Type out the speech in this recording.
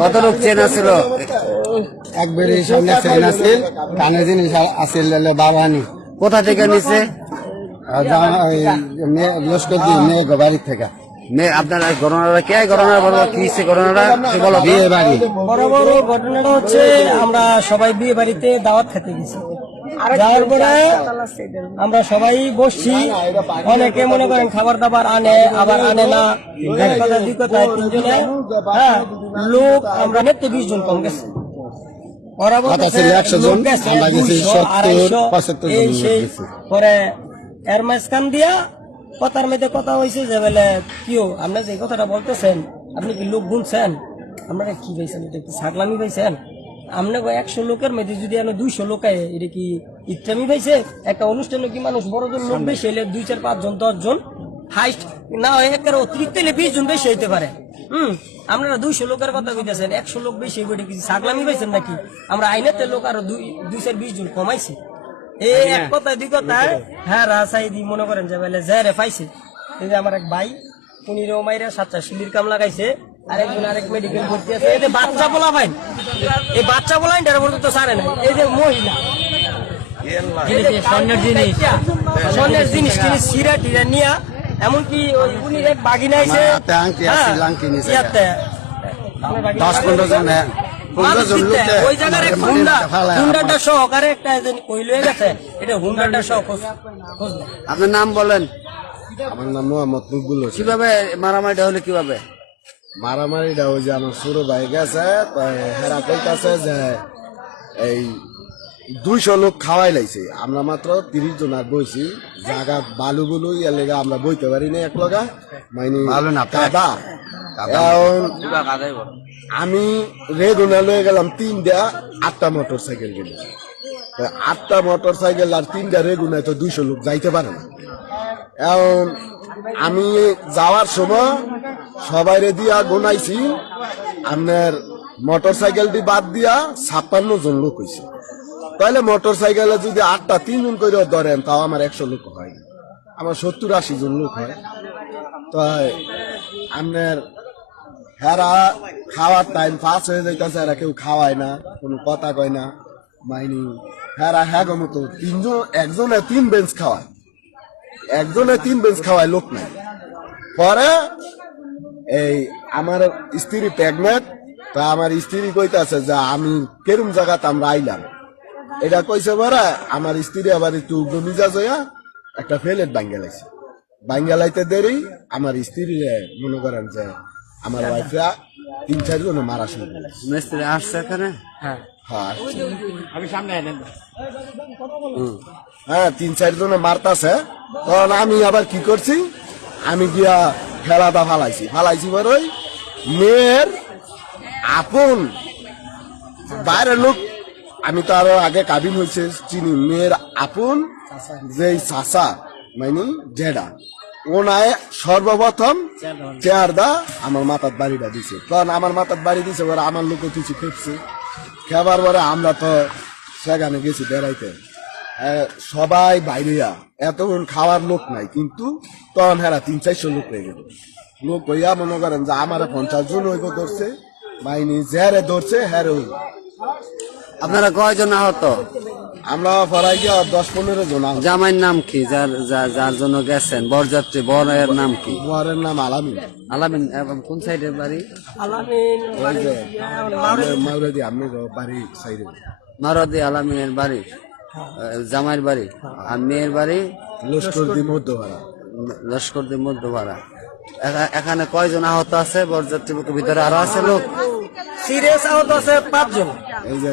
কত লোক চেন ছিল? একবারে সামনে চেন আছে, কানে জিনিস আছে বাবানি। কোথা থেকে নিছে? বাড়ির থেকে। আপনার ঘটনাটা কে ঘটনা বলো, কি ঘটনাটা বলো? বিয়ে বাড়ি। বড় বড় ঘটনাটা হচ্ছে আমরা সবাই বিয়ে বাড়িতে দাওয়াত খেতে গেছি। যাওয়ার পরে আমরা সবাই বসছি, অনেকে মনে করেন খাবার দাবার আনে, আবার আনে না, এক কথা দুই কথা তিনজনে লোক আমরা নেতে 20 জন কম গেছে। ওরা বলতেছে লোক গেছে 200, 250 এই সেই। পরে এর মাঝখান দিয়া কথার মধ্যে কথা হয়েছে যে বলে কিও আপনি যে কথাটা বলতেছেন আপনি কি লোক গুনছেন? আপনারা কি পাইছেন? এটা কি ছাগলামি পাইছেন? আপনি 100 লোকের মধ্যে যদি 200 লোক আয়, এটা কি ইত্রামি পাইছে? একটা অনুষ্ঠানে কি মানুষ বড়জন লোক বেশি হলে 2, 4, 5 জন 10 জন হাইস্ট না হয়, একের অতিরিক্ত হলে 20 জন বেশি হইতে পারে। আপনারা 200 লোকের কথা কইতেছেন, 100 লোক বেশি হইবে, কি ছাগলামি পাইছেন নাকি? আমরা আইনাতে লোক আরো 2, 4, 20 জন কমাইছি। এই এক কথায় দুই কথায় হ্যাঁ রাসাইদি মনে করেন যে বলে জেরে পাইছে। এই যে আমার এক ভাই 15 মাইরা 7টা শিলির কাম লাগাইছে, আরেকজন আরেক মেডিকেল ভর্তি আছে। এই যে বাচ্চা বলা ভাই, এই বাচ্চা বলাই ডের মধ্যে তো সারে নাই। এই যে মহিলা স্বর্ণের জিনিস সিরা টিরা নিয়া, এমনকি ওই উনি এক বাগিনা আইছে 10-15 জন। ওই জায়গার হুন্ডাটা সহকারে একটা কইল হয়ে গেছে, এটা হুন্ডাটা সহ। আপনার নাম বলেন? আমার নাম মোহাম্মদ মকবুল। কিভাবে মারামারিটা হলে? কিভাবে মারামারিটা? ওই যে আমার ছোট ভাই গেছে, হেরা কইতাছে যে এই 200 লোক খাওয়াই লাইছে, আমরা মাত্র 30 জন আর বইছি। জায়গা বালু বুলু এর লেগে আমরা বইতে পারি না, এক লগা মানে কাদা। আমি রেগুলার লয়ে গেলাম 8টা মোটর সাইকেল গেল, 8টা মোটর সাইকেল আর 3টা রেগুলার, তো 200 লোক যাইতে পারে না। এখন আমি যাওয়ার সময় সবাই দিয়া গোনাইছি, আপনার মোটর সাইকেলটি বাদ দিয়া 56 জন লোক হয়েছে। তাহলে মোটর সাইকেলে যদি 8টা 3 জন করে ধরেন, তাও আমার 100 লোক হয়, আমার 70-80 জন লোক হয়। তো আপনার হেরা খাওয়ার টাইম পাস হয়ে যাইতেছে, এরা কেউ খাওয়ায় না, কোনো কথা কয় না, মাইনি হেরা হ্যাঁ মতো 3 জন, একজনে 3 বেঞ্চ খাওয়ায়, একজনে 3 বেঞ্চ খাওয়ায়, লোক নাই। পরে এই আমার স্ত্রী প্রেগনেন্ট, তা আমার স্ত্রী কইতাছে যে আমি কেরম জায়গাতে আমরা আইলাম, এটা কইছে। পরে আমার স্ত্রী আবার একটু মিজাজ হইয়া একটা ফেলেট বাঙ্গালাইছে, বাঙ্গালাইতে দেরি আমার স্ত্রী মনে করেন যে আমার ওয়াইফরা 3-4 জন মারা শুরু করেছে। মিস্ত্রি আসছে এখানে? হ্যাঁ 3-4 জনে মারতাছে। তখন আমি আবার কি করছি, আমি গিয়া খেলাটা ফালাইছি পরে ওই মেয়ের আপন বাইরের লোক, আমি তো আরো আগে কাবিন হয়েছে চিনি, মেয়ের আপন যে চাচা মানে জেডা, ও নাই সর্বপ্রথম চেয়ারদা আমার মাথার বাড়িটা দিছে। কারণ আমার মাথার বাড়ি দিছে, পরে আমার লোক কিছু খেপছে, খেবার পরে আমরা তো সেখানে গেছি বেড়াইতে, সবাই বাইরিয়া, এতক্ষণ খাওয়ার লোক নাই, কিন্তু তখন হেরা 300-400 লোক হয়ে গেল। লোক হইয়া মনে করেন যে আমার 50 জন হইব ধরছে, মাইনি জেরে ধরছে হেরে। আপনারা কয়জন আহত? আমরা পড়াই গিয়া 10-15 জন। জামাইয়ের নাম কি? যার জন্য গেছেন বরযাত্রী, বরের নাম কি? বরের নাম আলামিন। আলামিন এবং কোন সাইডের বাড়ি? আলামিন মাউরাদি, আমি বাড়ি সাইডে মারদি। আলামিনের বাড়ি, জামাইয়ের বাড়ি, আর মেয়ের বাড়ি লস্করদি মধ্যভাড়া। লস্করদি মধ্যভাড়া। এখানে কয়জন আহত আছে বরযাত্রী ভিতরে? আরো আছে লোক সিরিয়াস আহত আছে 5 জন। এই যে